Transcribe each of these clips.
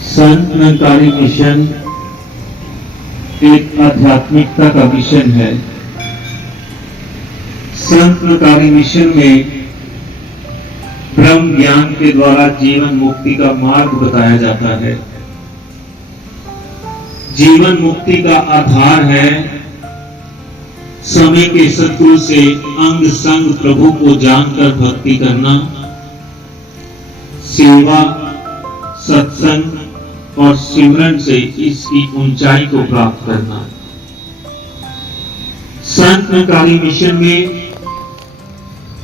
Sant Nirankari mission एक आध्यात्मिकता का मिशन है। संत निरंकारी मिशन में ब्रह्म ज्ञान के द्वारा जीवन मुक्ति का मार्ग बताया जाता है। जीवन मुक्ति का आधार है समय के शत्रु से अंग संग प्रभु को जानकर भक्ति करना, सेवा, सत्संग और सिमरन से इसकी ऊंचाई को प्राप्त करना। संत निरंकारी मिशन में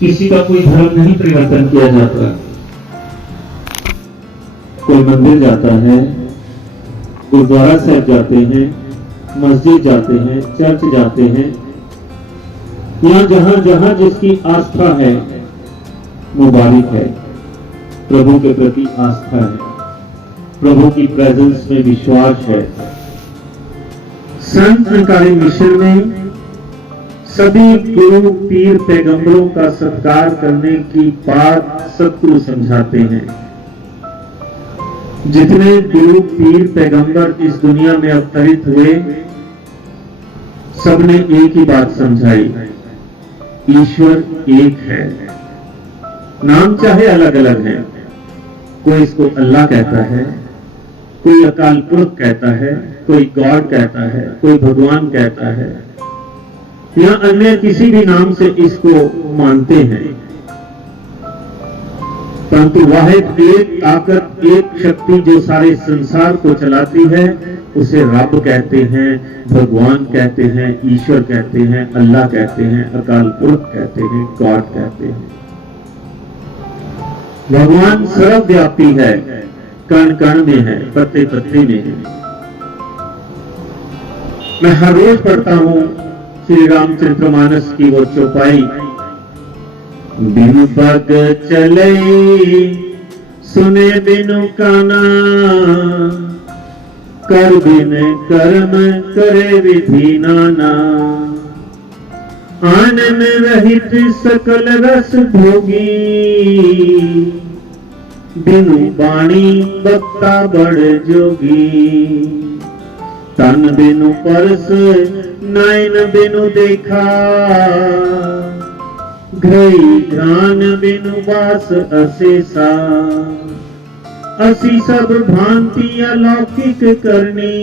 किसी का कोई धर्म नहीं परिवर्तन किया जाता। कोई मंदिर जाता है, गुरुद्वारा साहब जाते हैं, मस्जिद जाते हैं, चर्च जाते हैं, या जहां जहां जिसकी आस्था है, मुबारक है, प्रभु के प्रति आस्था है, प्रभु की प्रेजेंस में विश्वास है। संत निरंकारी मिशन में सभी गुरु पीर पैगंबरों का सत्कार करने की बात सतगुरु समझाते हैं। जितने गुरु पीर पैगंबर इस दुनिया में अवतरित हुए, सबने एक ही बात समझाई, ईश्वर एक है। नाम चाहे अलग अलग है, कोई इसको अल्लाह कहता है, कोई अकाल पुरख कहता है, कोई गॉड कहता है, कोई भगवान कहता है, या अन्य किसी भी नाम से इसको मानते हैं, परंतु वाहिद एक ताकत, एक शक्ति जो सारे संसार को चलाती है, उसे रब कहते हैं, भगवान कहते हैं, ईश्वर कहते हैं, अल्लाह कहते हैं, अकाल पुरख कहते हैं, गॉड कहते हैं। भगवान सर्वव्यापी है, कण कण में है, पत्ते पत्ते में है। मैं हर रोज पढ़ता हूं श्री रामचरितमानस की वो चौपाई, बिनु पग चले सुने बिनु काना, कर बिन कर्म करे विधि नाना, आनंद रहित सकल रस भोगी, बिनु बाणी बक्ता बड़ जोगी, तन बिनु परस नयन बिनु देखा, घई ध्यान बिनु वास अशेषा, असी सब भांति अलौकिक करनी,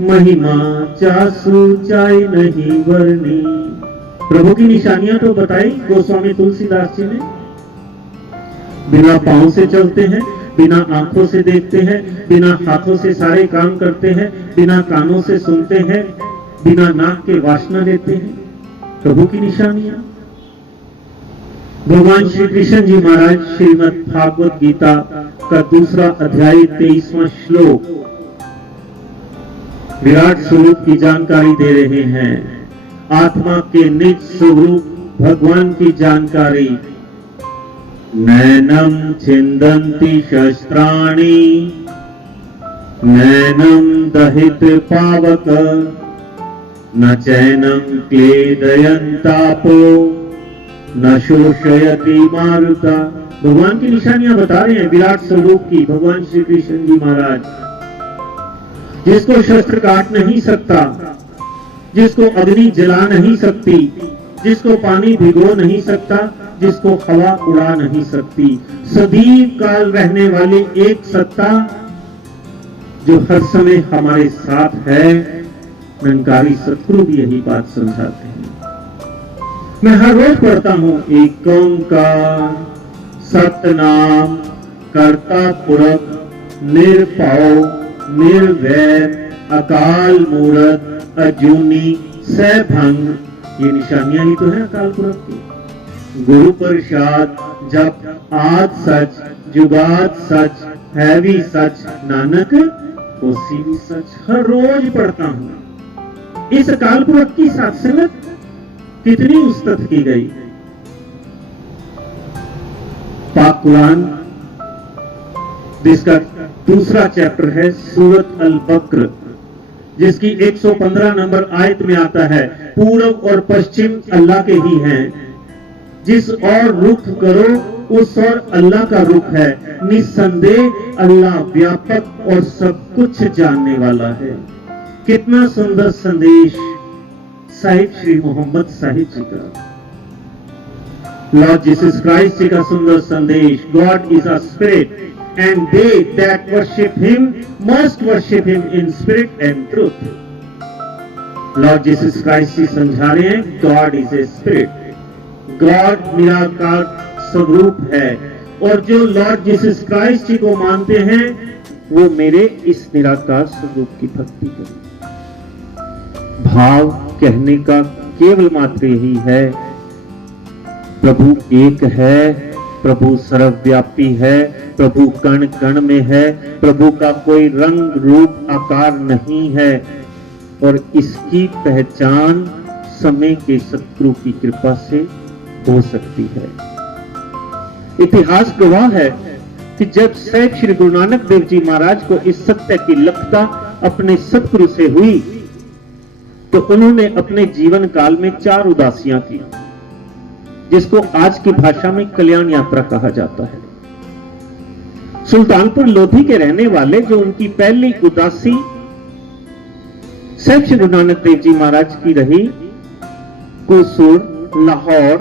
महिमा चासु चाय नहीं वर्णी। प्रभु की निशानियां तो बताई गोस्वामी तुलसीदास जी ने। बिना पांव से चलते हैं, बिना आंखों से देखते हैं, बिना हाथों से सारे काम करते हैं, बिना कानों से सुनते हैं, बिना नाक के वासना लेते हैं। प्रभु की निशानियां। भगवान श्री कृष्ण जी महाराज श्रीमद् भागवत गीता का दूसरा अध्याय 23वां श्लोक विराट स्वरूप की जानकारी दे रहे हैं। आत्मा के निज स्वरूप भगवान की जानकारी। नैनम छिंदन्ति शस्त्राणि, नैनम दहित पावक, न चैनम क्लेदयन्तापो, न शोषयति मारुता। भगवान की निशानियां बता रहे हैं विराट स्वरूप की भगवान श्री कृष्ण जी महाराज। जिसको शस्त्र काट नहीं सकता, जिसको अग्नि जला नहीं सकती, जिसको पानी भिगो नहीं सकता, जिसको हवा उड़ा नहीं सकती, सदैव काल रहने वाले एक सत्ता जो हर समय हमारे साथ है। निरंकारी सतगुरु भी यही बात समझाते हैं। मैं हर रोज पढ़ता हूं एक ओंकार सतनाम कर्ता पुरख निर्भव निर्वैर अकाल मूरत अजूनी सैभंग। ये निशानियां ही तो है अकाल पुरख की। गुरु प्रसाद जप आद सच जुगाद सच है भी सच नानक होसी भी सच। हर रोज पढ़ता हूं। इस अकाल पुरख की सत्संगत कितनी उस्तत की गई। पाक कुरान जिसका दूसरा चैप्टर है सूरत अल बकर, जिसकी 115 नंबर आयत में आता है, पूर्व और पश्चिम अल्लाह के ही हैं, जिस और रुख करो उस और अल्लाह का रुख है, निस्संदेह अल्लाह व्यापक और सब कुछ जानने वाला है। कितना सुंदर संदेश साहिब श्री मोहम्मद साहिब जी का, लॉर्ड जीसस क्राइस्ट जी का सुंदर संदेश। God is a spirit and they that worship him must worship him in spirit and truth. Lord Jesus Christ ji समझा रहे हैं God is a spirit. God निराकार स्वरूप है और जो लॉर्ड जीसस क्राइस्ट जी को मानते हैं वो मेरे इस निराकार स्वरूप की भक्ति करें। भाव कहने का केवल मात्र यही है, प्रभु एक है, प्रभु सर्वव्यापी है, प्रभु कण कण में है, प्रभु का कोई रंग रूप आकार नहीं है और इसकी पहचान समय के सतगुरु की कृपा से हो सकती है। इतिहास गवाह है कि जब साहिब श्री गुरु नानक देव जी महाराज को इस सत्य की लपता अपने सतगुरु से हुई तो उन्होंने अपने जीवन काल में 4 उदासियां की, जिसको आज की भाषा में कल्याण यात्रा कहा जाता है। सुल्तानपुर लोधी के रहने वाले जो उनकी पहली उदासी साहिब श्री गुरु नानक देव जी महाराज की रही, कुसूर, लाहौर,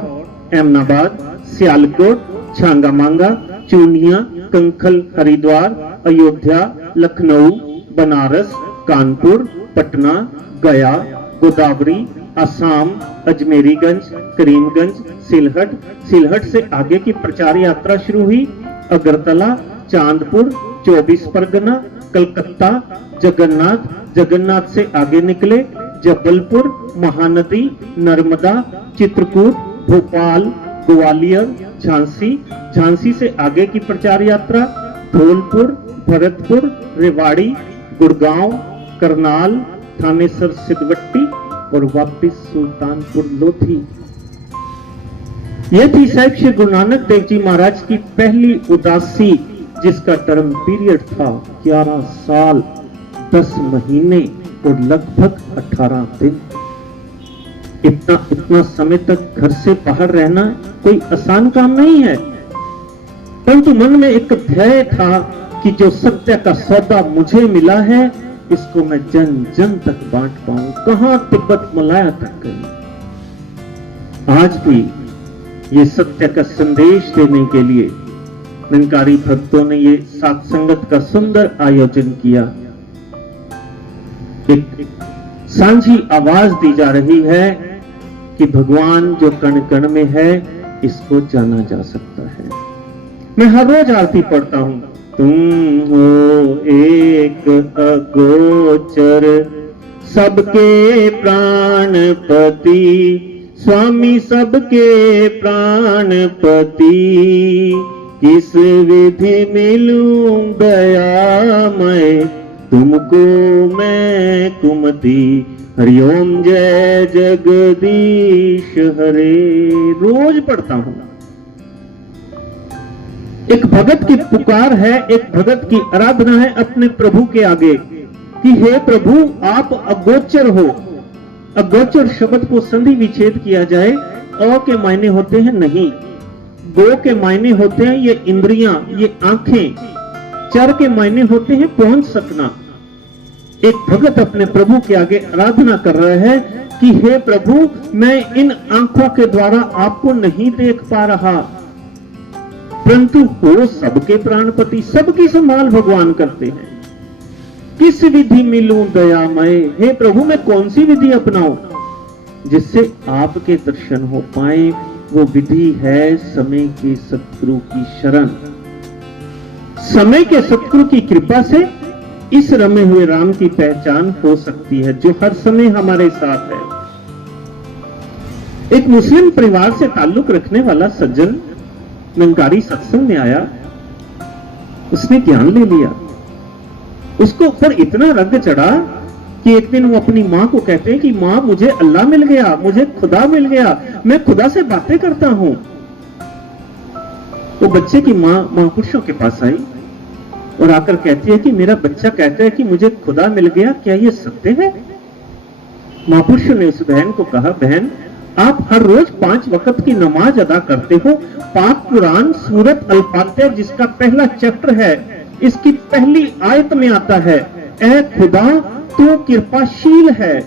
अहमदाबाद, सियालकोट, छांगा मांगा, चूनिया, कंखल, हरिद्वार, अयोध्या, लखनऊ, बनारस, कानपुर, पटना, गया, गोदावरी, असम, अजमेरीगंज, करीमगंज, सिलहट से आगे की प्रचार यात्रा शुरू हुई। अगरतला, चांदपुर, 24 परगना, कलकत्ता, जगन्नाथ से आगे निकले जबलपुर, महानदी, नर्मदा, चित्रकूट, भोपाल, ग्वालियर, झांसी से आगे की प्रचार यात्रा धौलपुर, भरतपुर, रेवाड़ी, गुड़गांव, करनाल, थानेसर, सिद्धवट्टी और वापिस सुल्तानपुर लोधी। यह थी साहिब श्री गुरु नानक देव जी महाराज की पहली उदासी, जिसका टर्म पीरियड था 11 साल 10 महीने और लगभग 18 दिन। इतना समय तक घर से बाहर रहना कोई आसान काम नहीं है, परंतु मन में एक ध्येय था कि जो सत्य का सौदा मुझे मिला है इसको मैं जन जन तक बांट पाऊं। कहां तिब्बत मलाया तक गई। आज भी ये सत्य का संदेश देने के लिए निरंकारी भक्तों ने ये सत्संगत का सुंदर आयोजन किया। एक सांझी आवाज दी जा रही है कि भगवान जो कण कण में है इसको जाना जा सकता है। मैं हर रोज आरती पढ़ता हूं, तुम हो एक अगोचर सबके प्राणपति, स्वामी सबके प्राणपति, किस विधि मिलूं दयामय तुमको मैं कुमति, हरिओम जय जगदीश हरे। रोज पढ़ता हूं। एक भगत की पुकार है, एक भगत की आराधना है अपने प्रभु के आगे कि हे प्रभु आप अगोचर हो। अगोचर शब्द को संधि विच्छेद किया जाए, अ के मायने होते हैं नहीं, गो के मायने होते हैं ये इंद्रियां, ये आंखें, चर के मायने होते हैं पहुंच सकना। एक भगत अपने प्रभु के आगे आराधना कर रहा है कि हे प्रभु मैं इन आंखों के द्वारा आपको नहीं देख पा रहा, परंतु हो सबके प्राणपति, सबकी संभाल भगवान करते हैं। किस विधि मिलूं दयामय, हे प्रभु मैं कौन सी विधि अपनाऊं जिससे आपके दर्शन हो पाए। वो विधि है समय के सतगुरु की शरण। समय के सतगुरु की कृपा से इस रमे हुए राम की पहचान हो सकती है जो हर समय हमारे साथ है। एक मुस्लिम परिवार से ताल्लुक रखने वाला सज्जन निरंकारी सत्संग में आया, उसने ज्ञान ले लिया। उसको ऊपर इतना रंग चढ़ा कि एक दिन वो अपनी मां को कहते हैं कि मां मुझे अल्लाह मिल गया, मुझे खुदा मिल गया, मैं खुदा से बातें करता हूं। वो बच्चे की मां महापुरुषों के पास आई और आकर कहती है कि मेरा बच्चा कहता है कि मुझे खुदा मिल गया, क्या ये सत्य है? महापुरुषों ने उस बहन को कहा, बहन आप हर रोज 5 वक्त की नमाज अदा करते हो, पाक कुरान सूरत अल फातिहा जिसका पहला चैप्टर है इसकी पहली आयत में आता है, ऐ खुदा तू कृपाशील है,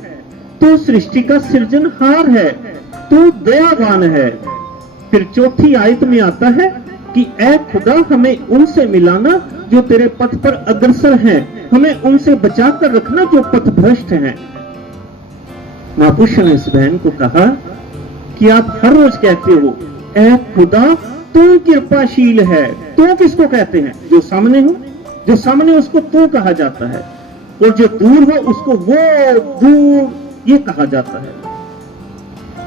तू सृष्टि का सृजनहार है, तू दयावान है। फिर चौथी आयत में आता है कि ऐ खुदा हमें उनसे मिलाना जो तेरे पथ पर अग्रसर हैं, हमें उनसे बचाकर रखना जो पथभ्रष्ट हैं। महापुरुष ने इस बहन को कहा कि आप हर रोज कहते हो ऐ खुदा तू कृपाशील है। तू किसको कहते हैं? जो सामने हो, जो सामने उसको तू कहा जाता है, और जो दूर हो उसको वो दूर ये कहा जाता है।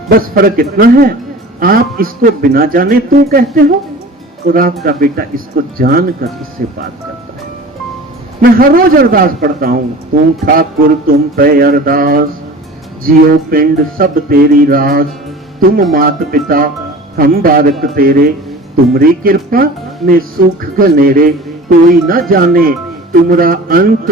बस फर्क इतना है, आप इसको बिना जाने तू कहते हो और आपका बेटा इसको जानकर इससे बात करता है। मैं हर रोज अरदास पढ़ता हूं, तू ठाकुर तुम पे अरदास, जियो पिंड सब तेरी राज, तुम मात पिता हम बारक तेरे, तुमरी कृपा में सुख गनेरे, कोई न जाने तुमरा अंत,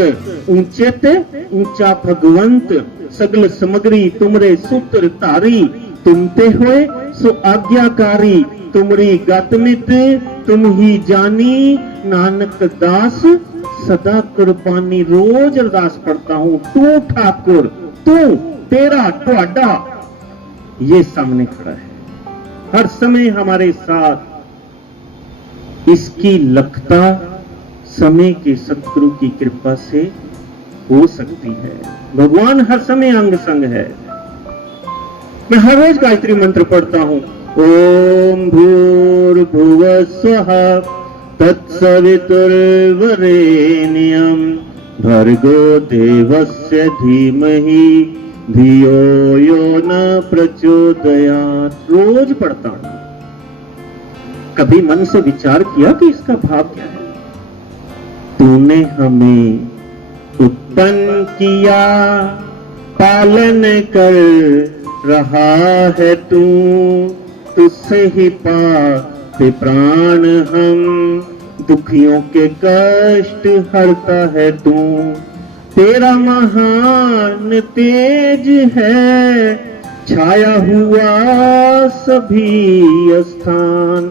ऊंचे ते ऊंचा भगवंत, सगल समग्री तुमरे सूत्र तारी, तुमते होए सो आज्ञाकारी, तुमरी गतमित तुम ही जानी, नानक दास सदा कुर्बानी। रोज अरदास पढ़ता हूं, तू ठाकुर, तू तेरा तुहाडा ये सामने खड़ा है हर समय हमारे साथ। इसकी लखता समय के सतगुरु की कृपा से हो सकती है। भगवान हर समय अंग संग है। मैं हर रोज गायत्री मंत्र पढ़ता हूं, ओम भूर्भुवः स्वः तत्सवितुर्वरेण्यं भर्गो देवस्य धीमहि धियो यो न प्रचोदयात्। रोज पढ़ता हूं। कभी मन से विचार किया कि इसका भाव क्या है? तूने हमें उत्पन्न किया, पालन कर रहा है तू, तुझसे ही पाते प्राण हम, दुखियों के कष्ट हरता है तू, तेरा महान तेज है, छाया हुआ सभी स्थान,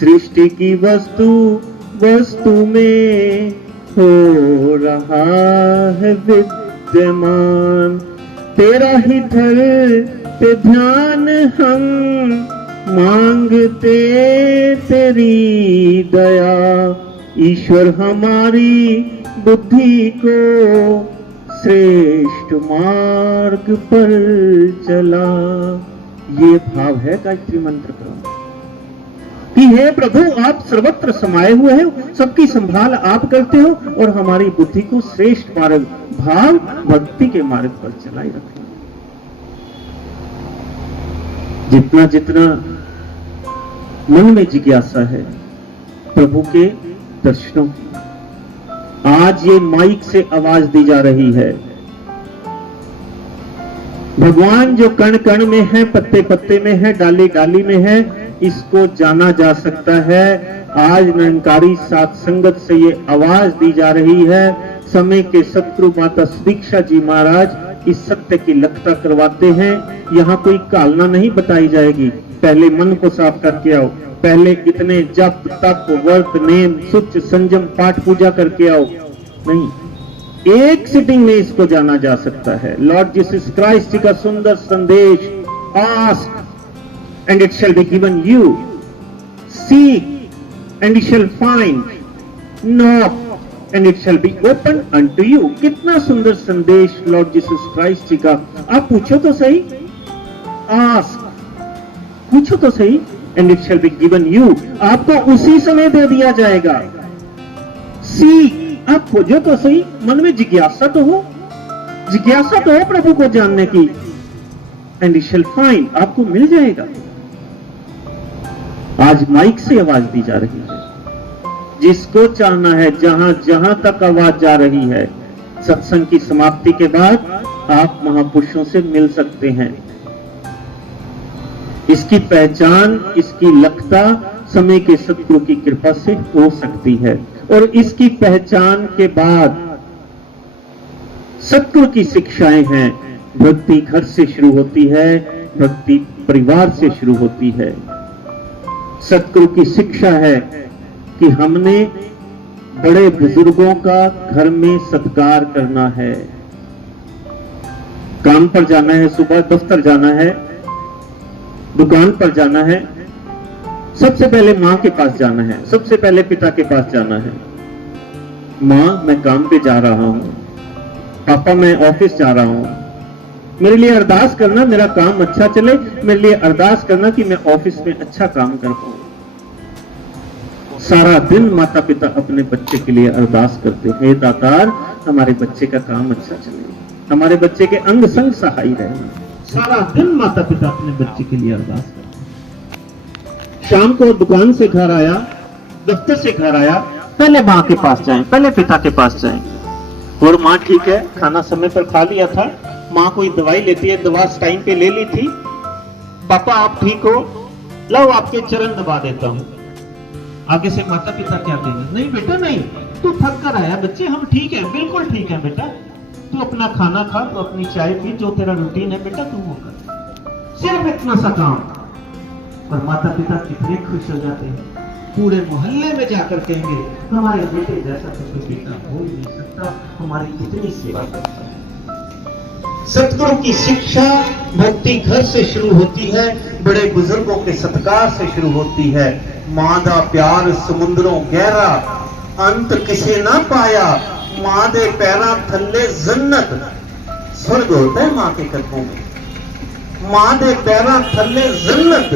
सृष्टि की वस्तु वस्तु में हो रहा है विद्यमान, तेरा ही धरते ध्यान हम, मांगते तेरी दया, ईश्वर हमारी बुद्धि को श्रेष्ठ मार्ग पर चला। ये भाव है गायत्री मंत्र का कि हे प्रभु आप सर्वत्र समाये हुए हैं, सबकी संभाल आप करते हो और हमारी बुद्धि को श्रेष्ठ मार्ग भाव भक्ति के मार्ग पर चलाए रखना। जितना जितना मन में जिज्ञासा है प्रभु के दर्शनों की, आज ये माइक से आवाज दी जा रही है। भगवान जो कण कण में है, पत्ते पत्ते में है, डाली डाली में है, इसको जाना जा सकता है। आज निरंकारी साथ संगत से ये आवाज दी जा रही है। समय के सतगुरु माता सुदीक्षा जी महाराज इस सत्य की लखता करवाते हैं। यहाँ कोई कालना नहीं बताई जाएगी। पहले मन को साफ करके आओ, पहले इतने जप तप व्रत नेम सुच संयम पाठ पूजा करके आओ। नहीं, एक सिटिंग में इसको जाना जा सकता है। लॉर्ड जीसस क्राइस्ट का सुंदर संदेश, ask and it shall be given you, seek and you shall find, knock and it shall be opened unto you। कितना सुंदर संदेश लॉर्ड जीसस क्राइस्ट जी का। आप पूछो तो सही, आस्क, पूछो तो सही, and it shall be given you, आपको उसी समय दे दिया जाएगा। सीक, आप खोजो तो सही, मन में जिज्ञासा तो हो, जिज्ञासा तो हो प्रभु को जानने की, and you shall find, आपको मिल जाएगा। आज माइक से आवाज दी जा रही है, जिसको चाहना है, जहां जहां तक आवाज जा रही है, सत्संग की समाप्ति के बाद आप महापुरुषों से मिल सकते हैं। इसकी पहचान, इसकी लखता समय के सतगुरु की कृपा से हो सकती है। और इसकी पहचान के बाद सतगुरु की शिक्षाएं हैं। भक्ति घर से शुरू होती है, भक्ति परिवार से शुरू होती है। सतगुरु की शिक्षा है कि हमने बड़े बुजुर्गों का घर में सत्कार करना है। काम पर जाना है, सुबह दफ्तर जाना है, दुकान पर जाना है, सबसे पहले मां के पास जाना है, सबसे पहले पिता के पास जाना है। मां, मैं काम पे जा रहा हूं, पापा मैं ऑफिस जा रहा हूं, मेरे लिए अरदास करना मेरा काम अच्छा चले, मेरे लिए अरदास करना कि मैं ऑफिस में अच्छा काम कर पाऊं। सारा दिन माता पिता अपने बच्चे के लिए अरदास करते हैं, हे दातार हमारे बच्चे का काम अच्छा चले, हमारे बच्चे के अंग संग सहाय रहना। सारा दिन माता पिता अपने बच्चे के लिए अरदास करते हैं। शाम को दुकान से घर आया, दफ्तर से घर आया, पहले मां के पास जाएं, पहले पिता के पास जाएं। और मां ठीक है, खाना समय पर खा लिया था, मां कोई दवाई लेती है, दवा टाइम पे ले ली थी। पापा आप ठीक हो, लो आपके चरण दबा देता हूं। आगे से माता पिता क्या कहेंगे? नहीं बेटा नहीं, तू थक कर आया, बच्चे हम ठीक है, बिल्कुल ठीक है बेटा, तू अपना खाना खा, तू अपनी चाय पी, जो तेरा रूटीन है बेटा तू वो कर, सिर्फ इतना सा काम। और माता पिता कितने खुश हो जाते हैं, पूरे मोहल्ले में जाकर कहेंगे हमारे बेटे जैसा तो बेटा हो ही नहीं सकता, हमारी कितनी सेवा करता है। सतगुरु की शिक्षा भक्ति घर से शुरू होती है, बड़े बुजुर्गों के सत्कार से शुरू होती है। मां दा प्यार समुद्रों गहरा, अंत किसे ना पाया, मां दे पैरां थल्ले जन्नत, स्वर्ग होता है मां के कदमों में। मां दे पैरां थल्ले जन्नत,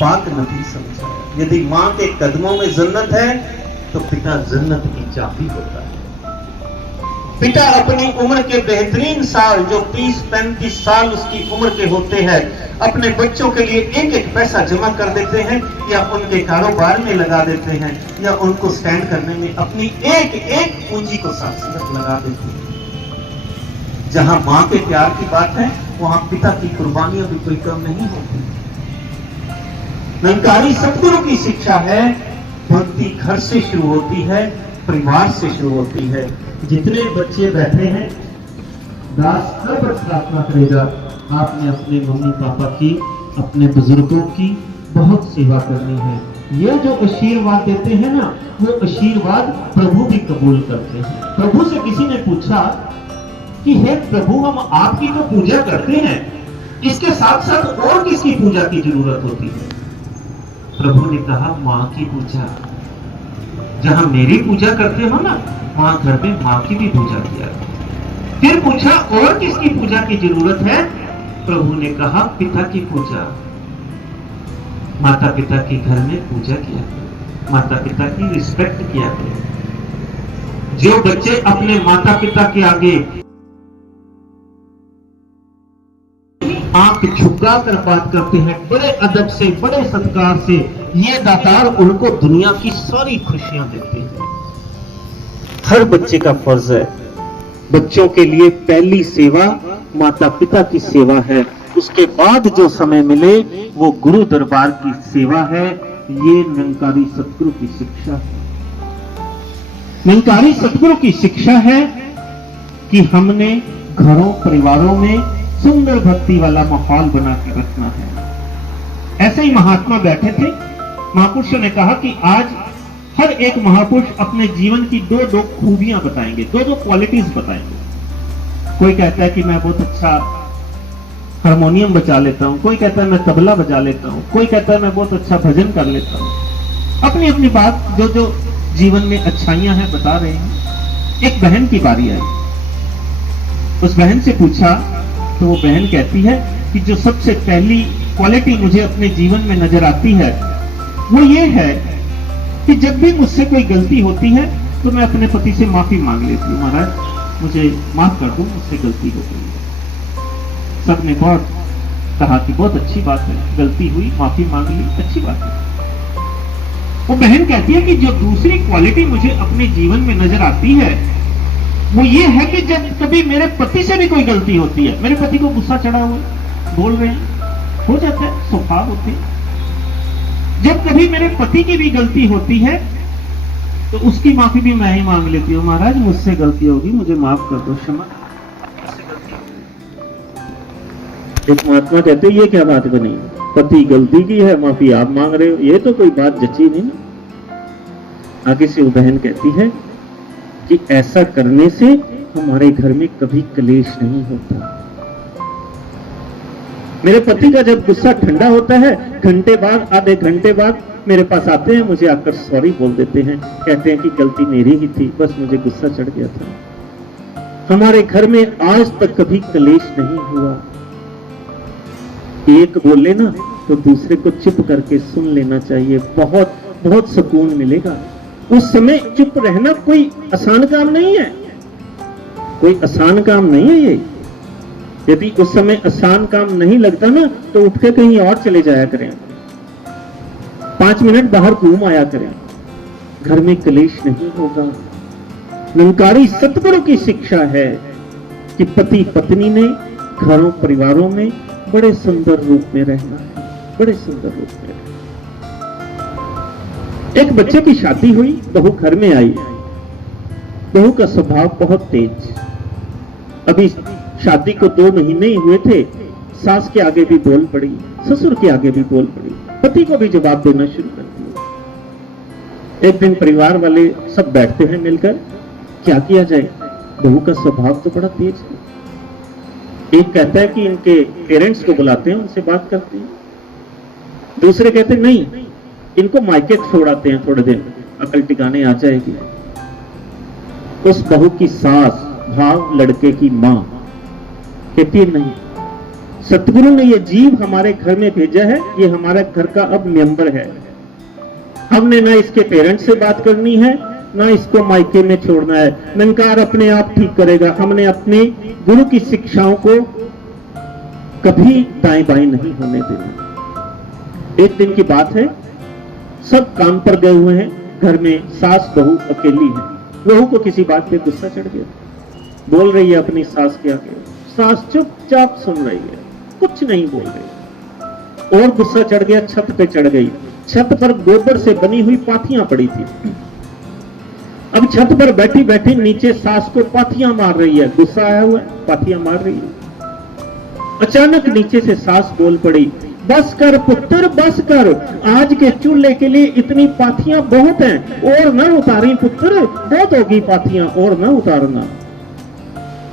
पाक नबी समझाया। यदि मां के कदमों में जन्नत है तो पिता जन्नत की चाबी होता है। पिता अपनी उम्र के बेहतरीन साल, जो 30-35 साल उसकी उम्र के होते हैं, अपने बच्चों के लिए एक एक पैसा जमा कर देते हैं, या उनके कारोबार में लगा देते हैं, या उनको स्टैंड करने में अपनी एक एक पूंजी को साथ लगा देते हैं। जहां मां के प्यार की बात है, वहां पिता की कुर्बानियां भी कोई कम नहीं होती। निरंकारी सतगुरु की शिक्षा है, भक्ति घर से शुरू होती है, परिवार से शुरू होती है। जितने बच्चे बैठे हैं, दास हर वक्त प्रार्थना करेगा, आपने अपने मम्मी पापा की, अपने बुजुर्गों की बहुत सेवा करनी है। ये जो आशीर्वाद देते हैं ना, वो आशीर्वाद प्रभु भी कबूल करते हैं। प्रभु से किसी ने पूछा कि हे प्रभु, हम आपकी तो पूजा करते हैं, इसके साथ साथ और किसकी पूजा की जरूरत होती है? प्रभु ने कहा, मां की पूजा। जहां मेरी पूजा करते हो ना, वहां घर में मां की भी पूजा किया। फिर पूछा और किसकी पूजा की जरूरत है? प्रभु ने कहा, पिता की पूजा। माता पिता के घर में पूजा किया, माता पिता की रिस्पेक्ट किया। जो बच्चे अपने माता पिता के आगे आंख झुका कर बात करते हैं, बड़े अदब से, बड़े सत्कार से, ये दातार उनको दुनिया की सारी खुशियां देते हैं। हर बच्चे का फर्ज है, बच्चों के लिए पहली सेवा माता पिता की सेवा है, उसके बाद जो समय मिले वो गुरु दरबार की सेवा है। ये निरंकारी सतगुरु की शिक्षा है। निरंकारी सतगुरु की शिक्षा है कि हमने घरों परिवारों में सुंदर भक्ति वाला माहौल बना के रखना है। ऐसे ही महात्मा बैठे थे, महापुरुषों ने कहा कि आज हर एक महापुरुष अपने जीवन की दो खूबियां बताएंगे, दो क्वालिटीज बताएंगे। कोई कहता है कि मैं बहुत अच्छा हारमोनियम बजा लेता हूं, कोई कहता है मैं तबला बजा लेता हूं, कोई कहता है मैं बहुत अच्छा भजन कर लेता हूं। अपनी अपनी बात जो जीवन में अच्छाइयां हैं बता रहे हैं। एक बहन की बारी आई, उस बहन से पूछा तो वो बहन कहती है कि जो सबसे पहली क्वालिटी मुझे अपने जीवन में नजर आती है वो ये है कि जब भी मुझसे कोई गलती होती है तो मैं अपने पति से माफी मांग लेती हूँ, महाराज मुझे माफ कर दो, मुझसे गलती हो गई है। सबने बहुत कहा कि बहुत अच्छी बात है, गलती हुई, माफी मांग ली, अच्छी बात है। वो बहन कहती है कि जो दूसरी क्वालिटी मुझे अपने जीवन में नजर आती है वो ये है कि जब कभी मेरे पति से भी कोई गलती होती है, मेरे पति को गुस्सा चढ़ा हुआ, बोल रहे हैं, हो जाता है, स्वभाव होती है। जब कभी मेरे पति की भी गलती होती है तो उसकी माफी भी मैं ही मांग लेती हूँ, महाराज मुझसे गलती होगी, मुझे माफ कर दो, क्षमा। एक महात्मा कहते ये क्या बात बनी, पति गलती की है, माफी आप मांग रहे हो, ये तो कोई बात जची नहीं। आगे से वो बहन कहती है कि ऐसा करने से हमारे घर में कभी कलेश नहीं होता। मेरे पति का जब गुस्सा ठंडा होता है, घंटे बाद, आधे घंटे बाद मेरे पास आते हैं, मुझे आकर सॉरी बोल देते हैं, कहते हैं कि गलती मेरी ही थी, बस मुझे गुस्सा चढ़ गया था। हमारे घर में आज तक कभी कलेश नहीं हुआ। एक बोले ना तो दूसरे को चुप करके सुन लेना चाहिए, बहुत बहुत सुकून मिलेगा। उस समय चुप रहना कोई आसान काम नहीं है, कोई आसान काम नहीं है ये। यदि उस समय आसान काम नहीं लगता ना तो उठ के कहीं और चले जाया करें, 5 मिनट बाहर घूम आया करें, घर में कलेश नहीं होगा। निरंकारी सतगुरु की शिक्षा है कि पति पत्नी ने घरों परिवारों में बड़े सुंदर रूप में रहना है, बड़े सुंदर रूप में। एक बच्चे की शादी हुई, बहू घर में आई। बहू का स्वभाव बहुत तेज। अभी शादी को 2 महीने ही हुए थे, सास के आगे भी बोल पड़ी, ससुर के आगे भी बोल पड़ी, पति को भी जवाब देना शुरू कर दिया। एक दिन परिवार वाले सब बैठते हैं मिलकर, क्या किया जाए, बहू का स्वभाव तो बड़ा तेज है। एक कहता है कि इनके पेरेंट्स को बुलाते हैं, उनसे बात करते हैं। दूसरे कहते हैं नहीं, इनको मायके छोड़ाते हैं, थोड़े दिन अकल टिकाने आ जाएगी। उस बहू की सास भाव लड़के की मां कहती है नहीं, सतगुरु ने ये जीव हमारे घर में भेजा है, ये हमारा घर का अब मेंबर है। हमने ना इसके पेरेंट्स से बात करनी है, ना इसको मायके में छोड़ना है। निरंकार अपने आप ठीक करेगा। हमने अपने गुरु की शिक्षाओं को कभी दाएं बाएं नहीं होने देना। एक दिन की बात है, सब काम पर गए हुए हैं, घर में सास बहू अकेली है। बहू को किसी बात पे गुस्सा चढ़ गया, बोल रही है अपनी सास के आगे। सास चुपचाप सुन रही है, कुछ नहीं बोल रही। और गुस्सा चढ़ गया, छत पे चढ़ गई। छत पर गोबर से बनी हुई पाथियां पड़ी थी। अब छत पर बैठी बैठी नीचे सास को पाथियां मार रही है, गुस्सा आया हुआ है, पाथियां मार रही है। अचानक नीचे से सास बोल पड़ी, बस कर पुत्र बस कर, आज के चूल्हे के लिए इतनी पाथियां बहुत हैं, और न उतारी पुत्र, बहुत होगी पाथियां, और न उतारना।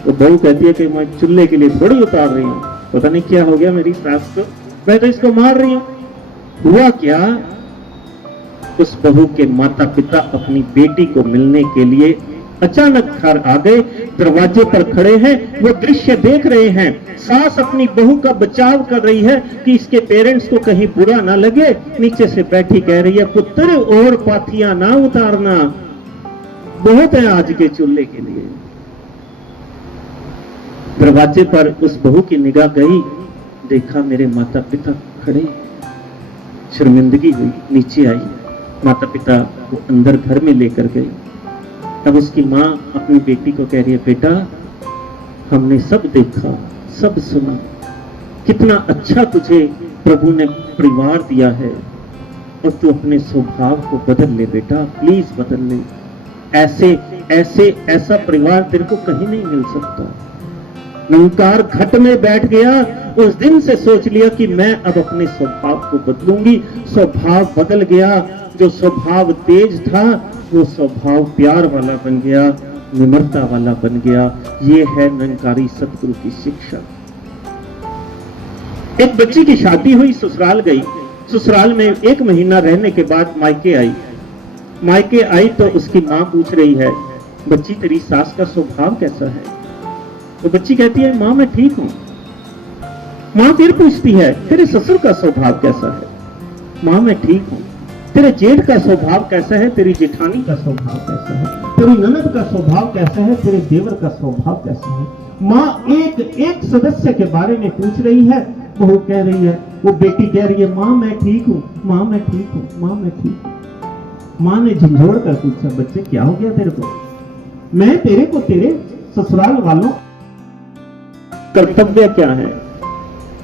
तो बहू कहती है कि मैं चूल्हे के लिए थोड़ी उतार रही हूं, पता नहीं क्या हो गया मेरी सास को, मैं तो इसको मार रही हूं। हुआ क्या, उस बहू के माता पिता अपनी बेटी को मिलने के लिए अचानक घर आ गए। दरवाजे पर खड़े हैं, वो दृश्य देख रहे हैं। सास अपनी बहू का बचाव कर रही है कि इसके पेरेंट्स को कहीं बुरा ना लगे। नीचे से बैठी कह रही है, पुत्र और पाथियां ना उतारना, बहुत है आज के चूल्हे के लिए। दरवाजे पर उस बहू की निगाह गई, देखा मेरे माता पिता खड़े। शर्मिंदगी हुई, नीचे आई, माता पिता वो अंदर घर में लेकर गए। तब उसकी मां अपनी बेटी को कह रही है, बेटा हमने सब देखा, सब सुना, कितना अच्छा तुझे प्रभु ने परिवार दिया है, और तू अपने स्वभाव को बदल ले बेटा, प्लीज बदल ले। ऐसा परिवार तेरे को कहीं नहीं मिल सकता। निरंकार घट में बैठ गया, उस दिन से सोच लिया कि मैं अब अपने स्वभाव को बदलूंगी। स्वभाव बदल गया, जो स्वभाव तेज था वो स्वभाव प्यार वाला बन गया, निम्रता वाला बन गया। ये है निरंकारी सतगुरु की शिक्षा। एक बच्ची की शादी हुई, ससुराल गई। ससुराल में 1 महीना रहने के बाद मायके आई। मायके आई तो उसकी मां पूछ रही है, बच्ची तेरी सास का स्वभाव कैसा है? तो बच्ची कहती है, मां मैं ठीक हूं। मां फिर पूछती है, तेरे ससुर का स्वभाव कैसा है? मां मैं ठीक हूं। तेरे जेठ का स्वभाव कैसा है? तेरी जेठानी का स्वभाव कैसा है? तेरी ननद का स्वभाव कैसा है? तेरे देवर का स्वभाव कैसा है? मां एक एक सदस्य के बारे में पूछ रही है। बहू कह रही है, वो बेटी कह रही है, मां मैं ठीक हूं, मां मैं ठीक हूं, मां मैं ठीक हूं। मां ने झंझोड़ कर पूछा, बच्चे क्या हो गया तेरे को? मैं तेरे को तेरे ससुराल वालों कर्तव्य क्या है?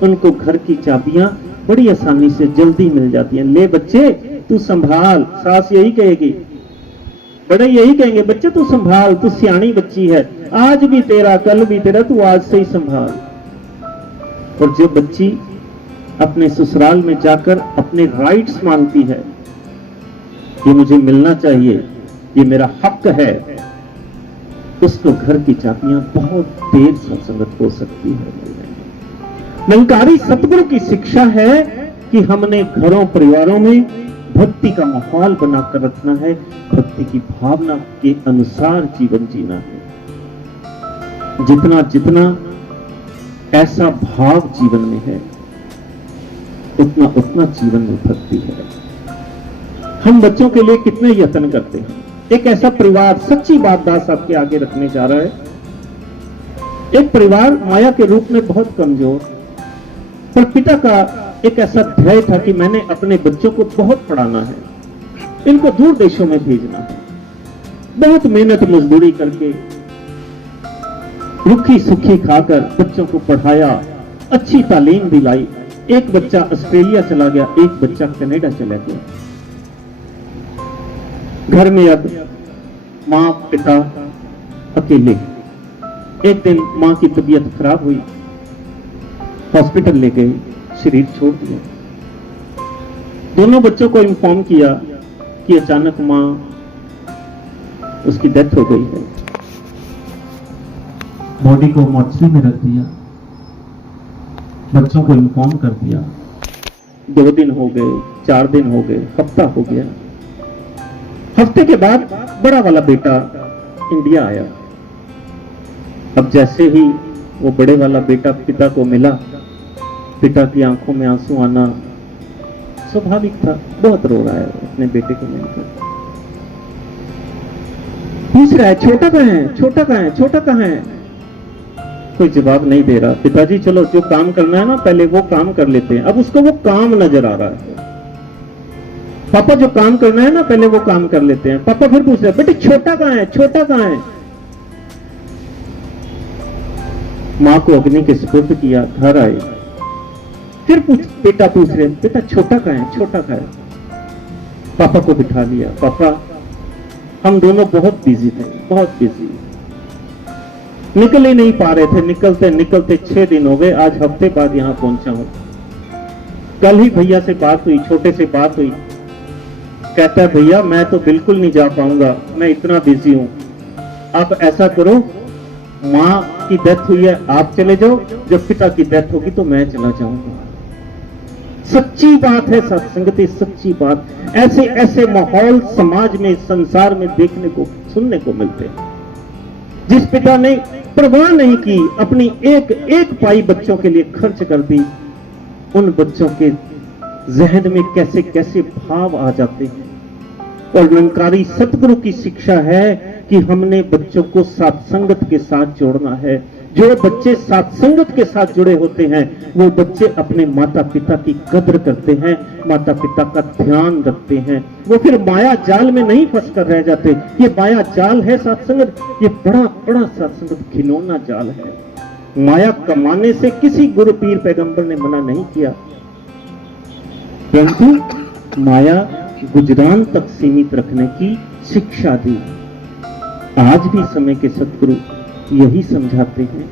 उनको घर की चाबियां बड़ी आसानी से जल्दी मिल जाती हैं। ले बच्चे तू संभाल, सास यही कहेगी, बड़े यही कहेंगे, बच्चे तू संभाल, तू सियानी बच्ची है, आज भी तेरा कल भी तेरा, तू आज से ही संभाल। और जो बच्ची अपने ससुराल में जाकर अपने राइट्स मांगती है, ये मुझे मिलना चाहिए, ये मेरा हक है, उसको घर की चाबियां बहुत देर सत्संगत हो सकती है। निरंकारी सतगुरु की शिक्षा है कि हमने घरों परिवारों में भक्ति का माहौल बनाकर रखना है, भक्ति की भावना के अनुसार जीवन जीना है। जितना जितना ऐसा भाव जीवन में है, उतना उतना जीवन में भक्ति है। हम बच्चों के लिए कितने यत्न करते हैं। एक ऐसा परिवार, सच्ची बात दास आपके आगे रखने जा रहा है, एक परिवार माया के रूप में बहुत कमजोर, पर पिता का एक ऐसा ध्येय था कि मैंने अपने बच्चों को बहुत पढ़ाना है, इनको दूर देशों में भेजना है। बहुत मेहनत मजदूरी करके, रुखी सुखी खाकर बच्चों को पढ़ाया, अच्छी तालीम दिलाई। एक बच्चा ऑस्ट्रेलिया चला गया, एक बच्चा कनाडा चला गया। घर में अब मां पिता अकेले। एक दिन मां की तबीयत खराब हुई, हॉस्पिटल ले गए, शरीर छोड़ दिया। दोनों बच्चों को इन्फॉर्म किया कि अचानक मां उसकी डेथ हो गई है। बॉडी को मॉर्चरी में रख दिया, बच्चों को इन्फॉर्म कर दिया। 2 दिन हो गए, 4 दिन हो गए, हफ्ता हो गया। हफ्ते के बाद बड़ा वाला बेटा इंडिया आया। अब जैसे ही वो बड़े वाला बेटा पिता को मिला, पिता की आंखों में आंसू आना स्वाभाविक था। बहुत रो रहा है अपने बेटे को मिलकर, पूछ रहा है छोटा कहाँ है, छोटा कहाँ है, छोटा कहाँ है। कोई जवाब नहीं दे रहा। पिताजी चलो जो काम करना है ना पहले वो काम कर लेते हैं। अब उसको वो काम नजर आ रहा है। पापा जो काम करना है ना पहले वो काम कर लेते हैं। पापा फिर पूछ रहे बेटे छोटा कहाँ है, छोटा कहाँ है। मां को अग्नि के सुपुर्द किया, घर आए, फिर बेटा पूछ रहे बेटा छोटा कहाँ है, छोटा कहाँ है। पापा को बिठा लिया। पापा हम दोनों बहुत बिजी थे, बहुत बिजी, निकल ही नहीं पा रहे थे। निकलते निकलते 6 दिन हो गए, आज हफ्ते बाद यहां पहुंचा हूं। कल ही भैया से बात हुई, छोटे से बात हुई। कहता है भैया मैं तो बिल्कुल नहीं जा पाऊंगा, मैं इतना बिजी हूं। आप ऐसा करो, मां की डेथ हुई है, आप चले जाओ, जब पिता की डेथ होगी तो मैं चला जाऊंगा। सच्ची बात है सत्संगति, सच्ची बात। ऐसे ऐसे माहौल समाज में, संसार में देखने को, सुनने को मिलते हैं। जिस पिता ने परवाह नहीं की, अपनी एक एक पाई बच्चों के लिए खर्च कर दी, उन बच्चों के जहन में कैसे कैसे भाव आ जाते हैं। और निरंकारी सतगुरु की शिक्षा है कि हमने बच्चों को सत्संगत के साथ जोड़ना है। जो बच्चे सत्संगत के साथ जुड़े होते हैं वो बच्चे अपने माता पिता की कद्र करते हैं, माता पिता का ध्यान रखते हैं। वो फिर माया जाल में नहीं फंस कर रह जाते। ये माया जाल है सत्संगत, ये बड़ा बड़ा सत्संगत खिलौना जाल है। माया कमाने से किसी गुरु पीर पैगंबर ने मना नहीं किया, परंतु माया गुजरान तक सीमित रखने की शिक्षा दी। आज भी समय के सतगुरु यही समझाते हैं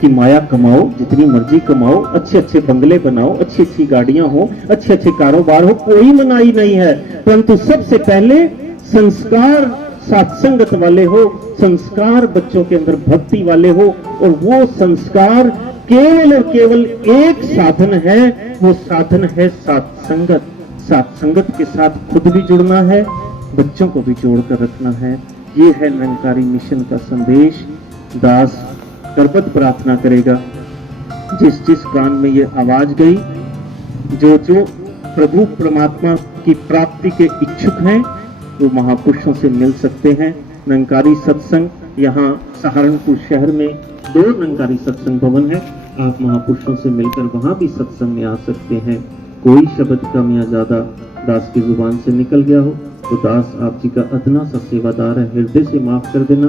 कि माया कमाओ, जितनी मर्जी कमाओ, अच्छे अच्छे बंगले बनाओ, अच्छी अच्छी गाड़ियां हो, अच्छे अच्छे कारोबार हो, कोई मनाही नहीं है। परंतु सबसे पहले संस्कार सत्संगत वाले हो, संस्कार बच्चों के अंदर भक्ति वाले हो। और वो संस्कार केवल और केवल एक साधन है, वो साधन है सत्संगत। सत्संगत के साथ खुद भी जुड़ना है, बच्चों को भी जोड़कर रखना है। ये है निरंकारी मिशन का संदेश। दास करबद्ध प्रार्थना करेगा, जिस जिस कान में ये आवाज गई, जो जो प्रभु परमात्मा की प्राप्ति के इच्छुक हैं वो महापुरुषों से मिल सकते हैं। निरंकारी सत्संग यहाँ सहारनपुर शहर में 2 निरंकारी सत्संग भवन है। आप महापुरुषों से मिलकर वहां भी सत्संग में आ सकते हैं। कोई शब्द कम या ज्यादा दास की जुबान से निकल गया हो तो दास आप जी का अदना सा सेवादार है, हृदय से माफ कर देना।